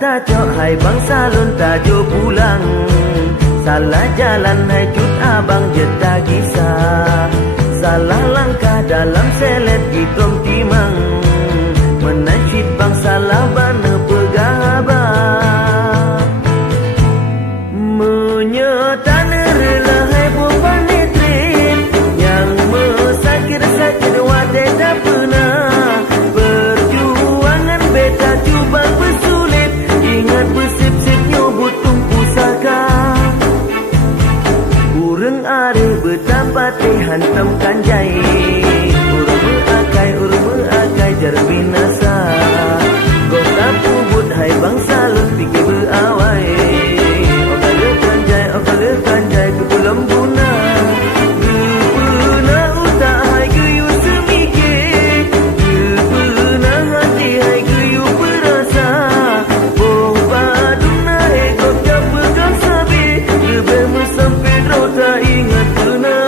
tajuk hai bangsa lun tajo pulang. Salah jalan hai cut abang jeda kisah. Salah langkah dalam selet hitung timang. Menasyid bangsa labana pegabah. Menyertan rela hai bukan netrin. Yang mesakir-sakir wadah tak pernah. Perjuangan beta cuba bersulit. Ingat bersip-sip nyobut pusaka. Urang are berdapat hantam kanjai. Urang meakai jar binasa. Gota pubut hai bangsa lun pikir berawai. Okale kanjai ke pulam guna. Gepena utak hai geyu semikir. Gepena hati hai geyu perasa. Boh paduna ekor jak pegang sabit. Lebih mesampai drau tak ingat pernah.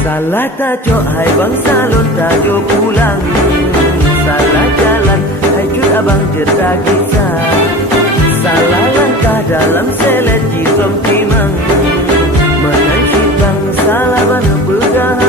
Salah tajuk hai bangsa lun tajo pulang. Salah jalan hai cut abang jeda kisah. Salah langkah dalam selet hitam timang. Menasyid bangsa labana pegabah.